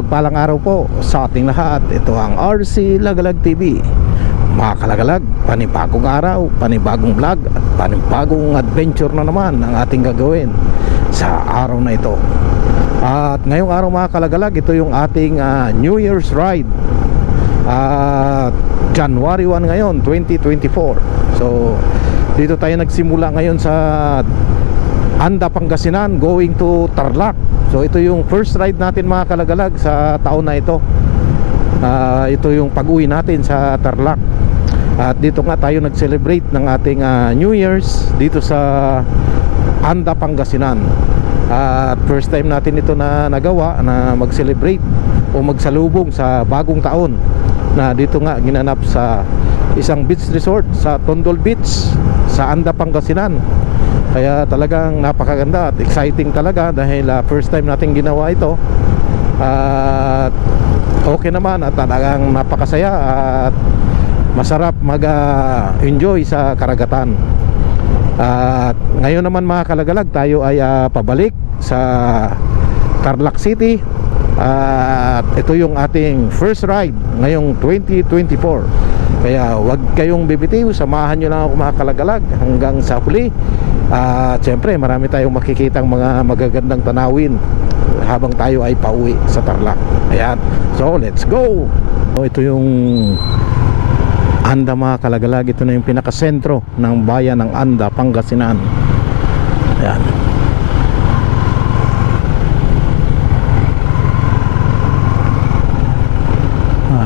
mapagpalang araw po sa ating lahat. Ito ang RC Lagalag TV. Mga kalagalag, panibagong araw, panibagong vlog at panibagong adventure na naman ang ating gagawin sa araw na ito. At ngayong araw mga kalagalag, ito yung ating New Year's ride. January 1 ngayon, 2024. So dito tayo nagsimula ngayon sa Anda, Pangasinan, going to Tarlac. So ito yung first ride natin mga kalagalag sa taon na ito. Ito yung pag-uwi natin sa Tarlac. At dito nga tayo nag-celebrate ng ating New Year's dito sa Anda, Pangasinan. At first time natin ito na nagawa na mag-celebrate o magsalubong sa bagong taon, na dito nga ginanap sa isang beach resort sa Tondol Beach sa Anda, Pangasinan. Kaya talagang napakaganda at exciting talaga dahil first time natin ginawa ito. At okay naman at talagang napakasaya at masarap mag-enjoy sa karagatan. At ngayon naman mga kalagalag, tayo ay pabalik sa Tarlac City. At ito yung ating first ride ngayong 2024. Kaya wag kayong bibitiw, samahan nyo lang ako mga kalagalag hanggang sa huli. At syempre marami tayong makikitang mga magagandang tanawin habang tayo ay pauwi sa Tarlac. Ayan, so let's go. So, ito yung Anda mga kalagalag. Ito na yung pinakasentro ng bayan ng Anda, Pangasinan. Ayan.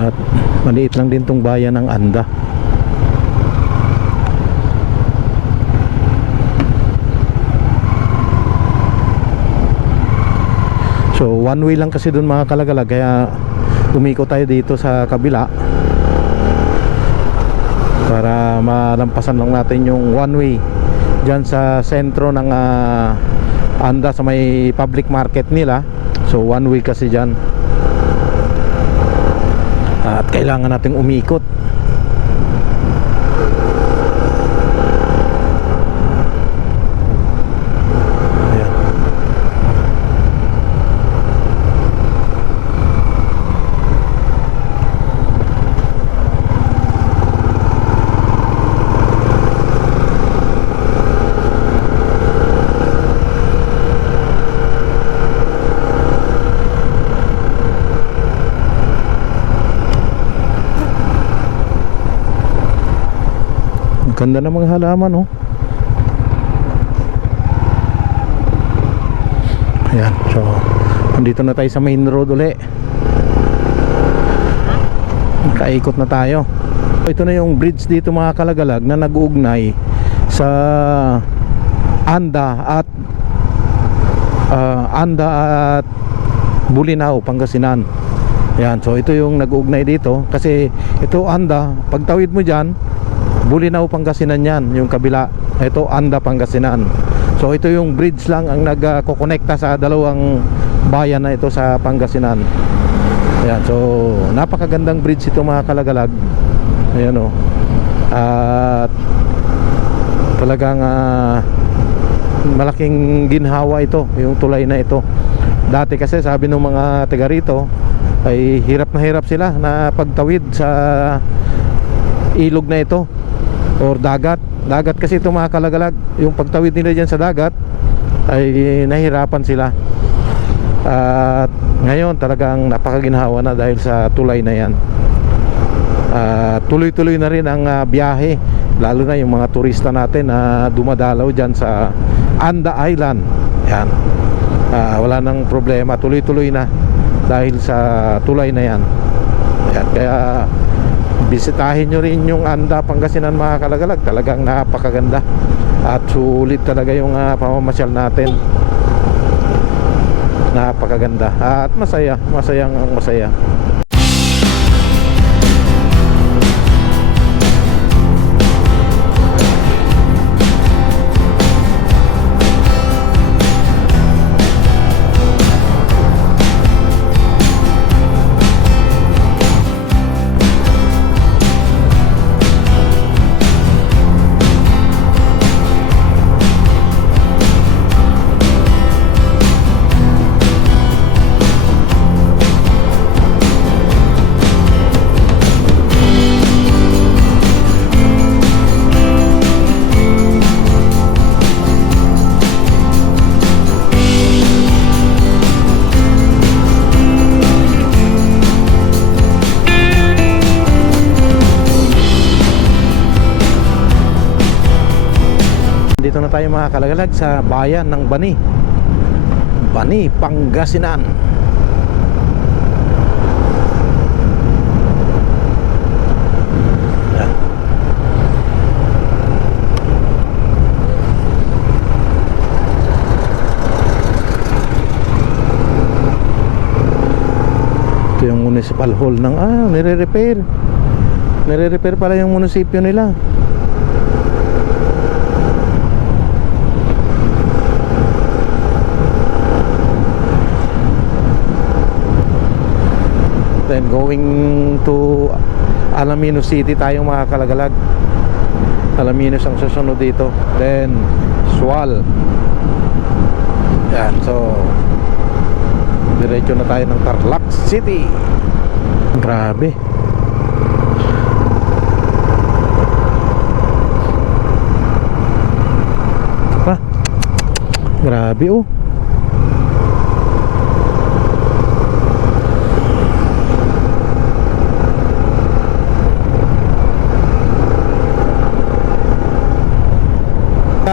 At maliit lang din tong bayan ng Anda. So one way lang kasi dun mga kalagalag, kaya umiko tayo dito sa kabila para malampasan lang natin yung one way dyan sa sentro ng Anda sa may public market nila. So one way kasi dyan at kailangan nating umikot. Ganda ng mga halaman, oh. Ayan, so nandito na tayo sa main road uli. Kaikot na tayo. Ito na yung bridge dito mga kalagalag na nag-uugnay sa Anda at Bolinao, Pangasinan. Ayan, so ito yung nag-uugnay dito. Kasi ito Anda, pagtawid mo dyan, Bolinao, Pangasinan yan, yung kabila. Ito Anda, Pangasinan. So ito yung bridge lang ang nagkokonekta sa dalawang bayan na ito sa Pangasinan. Ayan, so napakagandang bridge ito mga kalagalag. Ayan, oh. At talagang malaking ginhawa ito, yung tulay na ito. Dati kasi sabi ng mga taga rito ay hirap na hirap sila na pagtawid sa ilog na ito or dagat kasi ito mga kalagalag. Yung pagtawid nila dyan sa dagat ay nahirapan sila. At ngayon talagang napakaginhawa na dahil sa tulay na yan. Tuloy-tuloy na rin ang biyahe, lalo na yung mga turista natin na dumadalaw dyan sa Anda Island. Yan. Wala nang problema, tuloy-tuloy na dahil sa tulay na yan. Yan. Kaya bisitahin nyo rin yung Anda, Pangasinan mga kalagalag. Talagang napakaganda at sulit talaga yung pamamasyal natin. Napakaganda at masayang masaya. Nandito na tayo mga kalagalag sa bayan ng Bani, Bani, Pangasinan. Yan. Ito yung municipal hall ng nire-repair pala yung munisipyo nila. Then going to Alaminos City tayong mga kalagalag. Alaminos ang susunod dito. Then Sual. Yan, so diretso na tayo ng Tarlac City. Grabe. Pa. Grabe oh.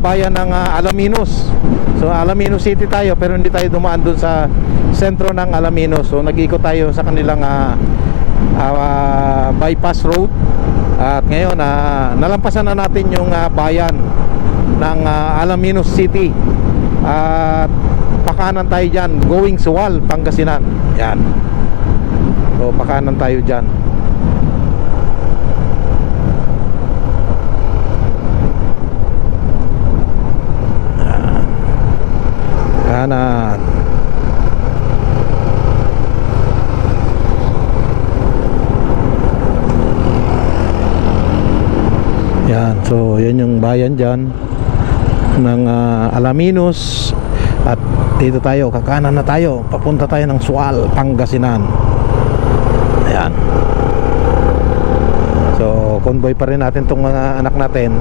Bayan ng Alaminos. So Alaminos City tayo, pero hindi tayo dumaan dun sa sentro ng Alaminos. So nag-ikot tayo sa kanilang bypass road. At ngayon nalampasan na natin yung bayan ng Alaminos City. At pakanan tayo dyan, going Sual, Pangasinan. Yan. So pakanan tayo dyan. Kanan. Yan, so yan yung bayan dyan ng Alaminos. At dito tayo, kakanan na tayo, papunta tayo ng Sual, Pangasinan. Ayan. So convoy pa rin natin tong mga anak natin.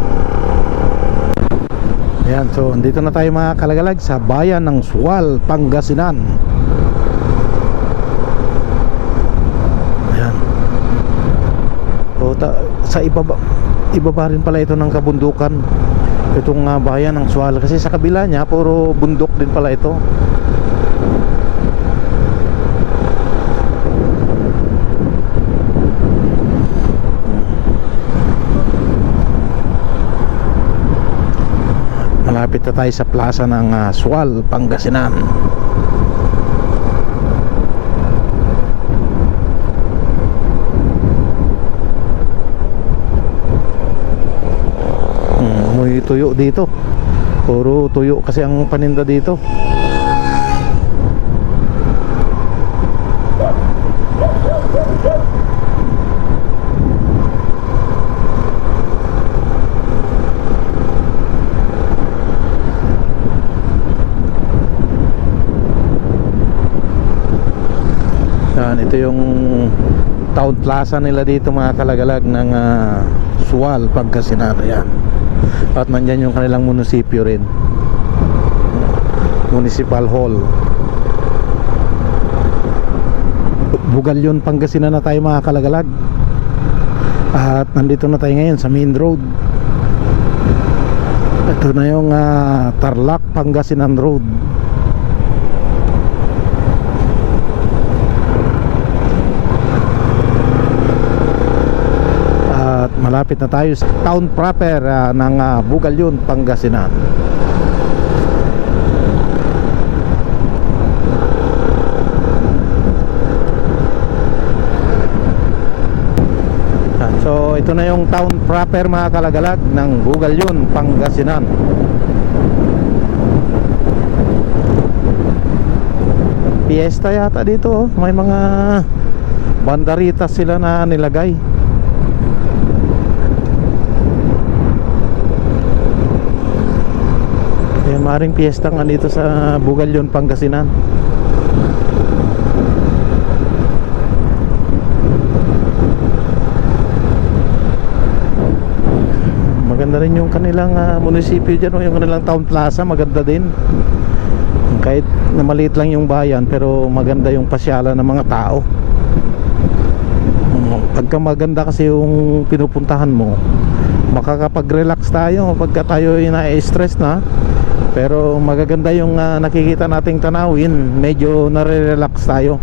Ayan, so andito na tayo mga kalagalag sa bayan ng Sual, Pangasinan. Ayan. So sa ibaba rin pala ito ng kabundukan, itong bayan ng Sual, kasi sa kabila niya puro bundok din pala ito. Malapit na tayo sa plaza ng Sual, Pangasinan. May tuyo dito. Puro tuyo kasi ang paninda dito. Ito yung town plaza nila dito mga kalagalag ng Sual, Pangasinan. Yan. At nandyan yung kanilang munisipyo rin, municipal hall. Bugalyon, Pangasinan na tayo mga kalagalag. At nandito na tayo ngayon sa main road. Ito na yung Tarlac, Pangasinan Road. Malapit na tayo sa town proper ng Bugalyon, Pangasinan. So ito na yung town proper mga kalagalag ng Bugalyon, Pangasinan. Fiesta yata dito oh. May mga bandaritas sila na nilagay. Maring piyesta nga dito sa Bugalyon, Pangasinan. Maganda rin yung kanilang munisipyo dyan, yung kanilang town plaza, maganda din. Kahit na maliit lang yung bayan, pero maganda yung pasyalan ng mga tao. Pagka maganda kasi yung pinupuntahan mo, makakapag-relax tayo pagka tayo na-stress na. Pero magaganda yung nakikita nating tanawin, medyo nare-relax tayo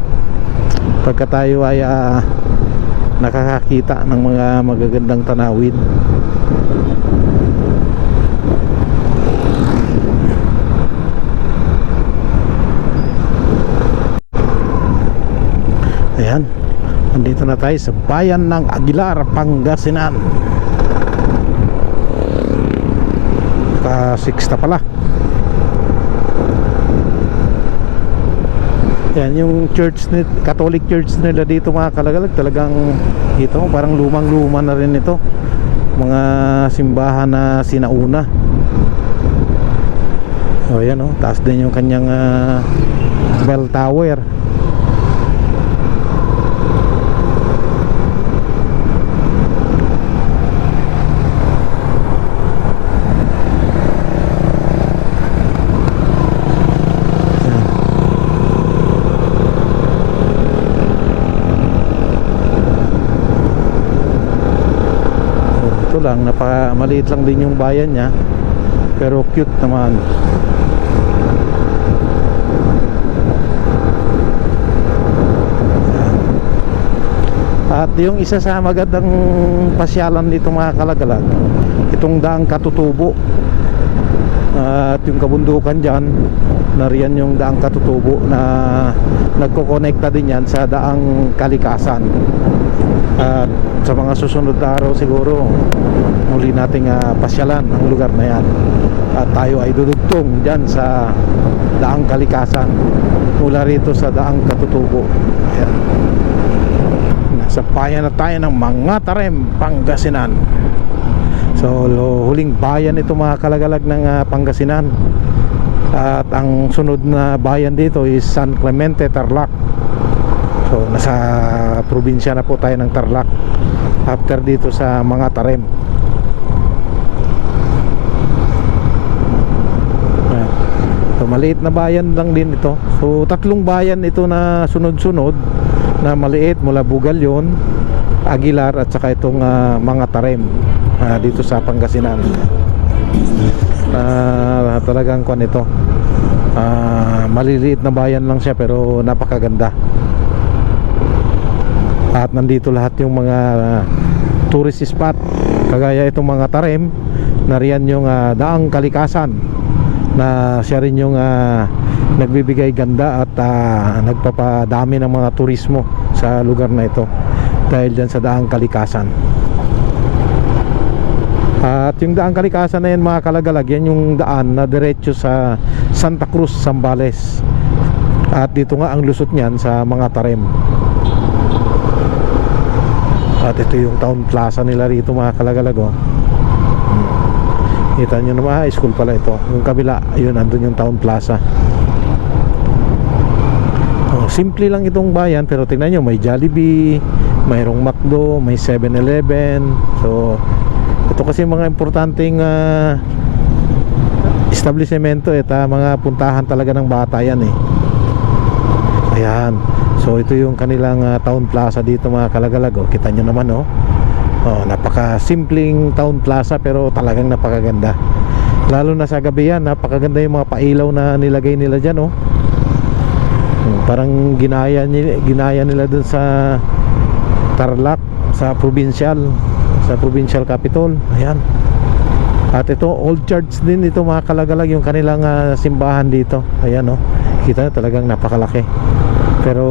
pagka tayo ay nakakakita ng mga magagandang tanawin. Ayan, nandito na tayo sa bayan ng Aguilar, Pangasinan. Ka-6 pala. Yan yung church, Catholic church nila dito mga kalagalag. Talagang ito, parang lumang-luma na rin ito. Mga simbahan na sinauna. O yan o, taas din yung kanyang bell tower. Lang, maliit lang din yung bayan niya, pero cute naman. At yung isa sa magandang pasyalan dito mga kalagalag, itong Daang Katutubo. At yung kabundukan dyan, nariyan yung Daang Katutubo na nagkokonekta din yan sa Daang Kalikasan. At sa mga susunod na araw siguro muli nating pasyalan ang lugar na yan. At tayo ay dudugtong dyan sa Daang Kalikasan mula rito sa Daang Katutubo. Ayan. Nasa bayan na tayo ng Mangatarem, Pangasinan. So huling bayan ito mga kalagalag ng Pangasinan. At ang sunod na bayan dito is San Clemente, Tarlac. So nasa probinsya na po tayo ng Tarlac after dito sa Mangatarem. So maliit na bayan lang din ito. So 3 bayan ito na sunod-sunod na maliit mula Bugalyon, Aguilar at saka itong Mangatarem dito sa Pangasinan. Talagang kuan ito. Maliliit na bayan lang siya pero napakaganda. At nandito lahat yung mga tourist spot, kagaya itong Mangatarem, nariyan yung Daang Kalikasan na siya rin yung nagbibigay ganda at nagpapadami ng mga turismo sa lugar na ito dahil dyan sa Daang Kalikasan. At yung Daang Kalikasan na yan mga kalagalag, yan yung daan na diretso sa Santa Cruz, Zambales. At dito nga ang lusot niyan sa Mangatarem. At ito yung town plaza nila rito mga kalagalag, oh. Kita nyo naman, high school pala ito. Yung kabila, yun, andun yung town plaza. Simple lang itong bayan, pero tingnan nyo, may Jollibee, mayroong McDo, may 7-Eleven. So ito kasi mga importanteng establishmento, mga puntahan talaga ng bata yan eh. Ayan. So ito yung kanilang town plaza dito mga kalagalag, oh. Kita nyo naman, oh. Napaka simpleng town plaza pero talagang napakaganda. Lalo na sa gabi yan, napakaganda yung mga pailaw na nilagay nila dyan, oh. Parang ginaya nila dun sa Tarlac, sa provincial capital. Ayan. At ito, Old Church din ito mga kalagalag, yung kanilang simbahan dito. Ayan, oh. Kita nyo, talagang napakalaki. Pero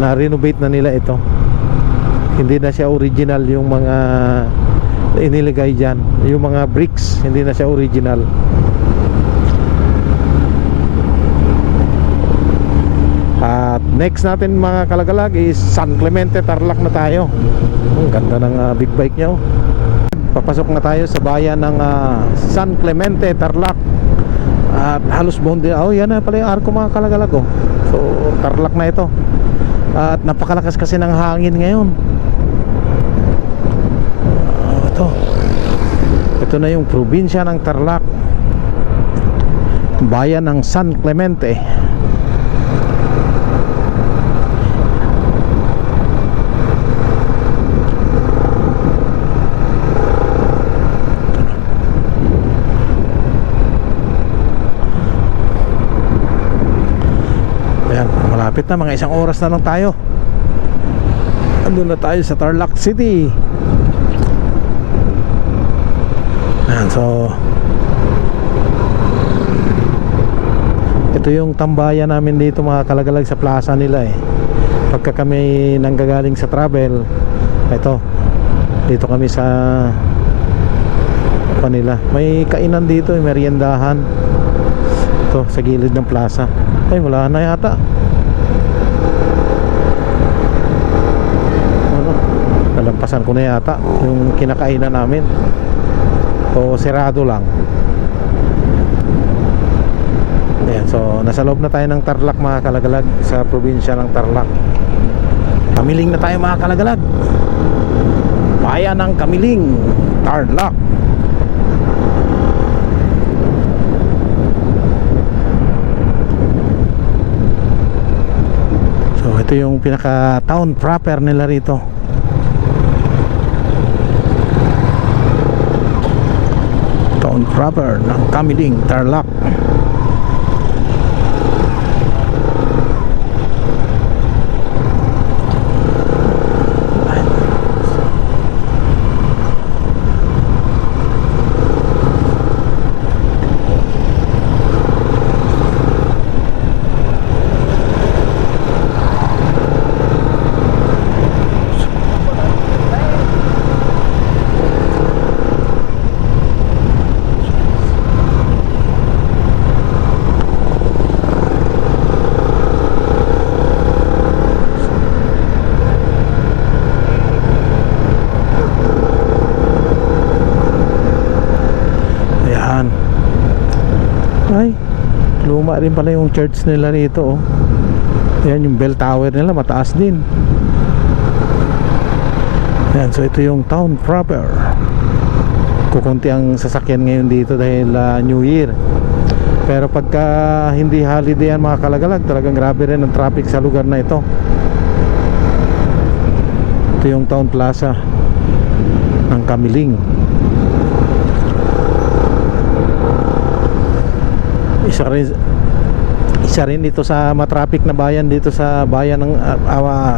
na-renovate na nila ito. Hindi na siya original yung mga inilagay dyan. Yung mga bricks, hindi na siya original. At next natin mga kalagalag is San Clemente, Tarlac na tayo. Ang ganda ng big bike niya, oh. Papasok na tayo sa bayan ng San Clemente, Tarlac. At halos bondi. Yan na pala yung arko mga kalagalag, oh. So Tarlac na ito. At napakalakas kasi ng hangin ngayon. Ito na yung probinsya ng Tarlac, bayan ng San Clemente. Malapit na, mga 1 oras na lang tayo. Andun na tayo sa Tarlac City. Ayan, so ito yung tambayan namin dito mga kalagalag sa plaza nila pagka kami nanggagaling sa travel. Ito, dito kami sa kanila. May kainan dito, meriendahan. Ito sa gilid ng plaza. Ay, wala na yata. Nalampasan ko na yata yung kinakainan namin, o sirado lang. Ayan, so nasa loob na tayo ng Tarlac mga kalagalag, sa probinsya ng Tarlac. Kamiling na tayo mga kalagalag. Bayan ng Kamiling, Tarlac. So ito yung pinaka town proper nila rito. Town proper ng Kamiling, Tarlac. Ay, luma rin pala yung church nila rito, Yan yung bell tower nila, mataas din. Yan, so ito yung town proper. Kukunti ang sasakyan ngayon dito dahil New Year. Pero pagka hindi holiday yan mga kalagalag, talagang grabe rin ang traffic sa lugar na ito. Ito yung town plaza ng Kamiling. Isa rin ito sa matraffic na bayan dito sa bayan ng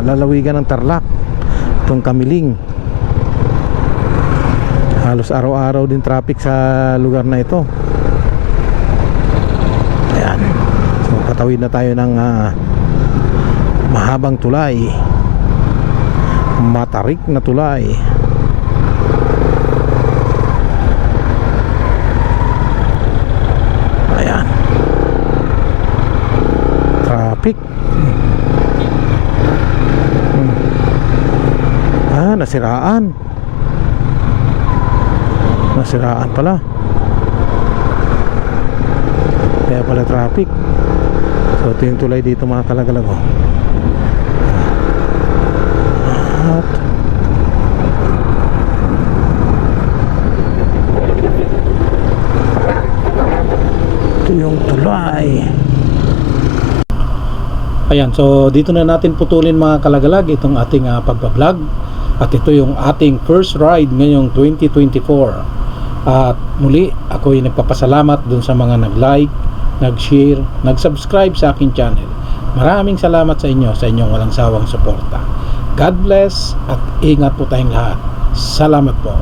lalawigan ng Tarlac, itong Kamiling. Halos araw-araw din traffic sa lugar na ito. Ayan, so patawid na tayo ng mahabang tulay, matarik na tulay. Ayan, traffic. Nasiraan pala, kaya pala traffic. So ito yung tulay dito mga kalagalag, at ito yung tulay. Ayan, so dito na natin putulin mga kalagalag itong ating pagbablog. At ito yung ating first ride ngayong 2024. At muli, ako ay nagpapasalamat dun sa mga nag-like, nag-share, nag-subscribe sa aking channel. Maraming salamat sa inyo, sa inyong walang sawang suporta. God bless at ingat po tayong lahat. Salamat po.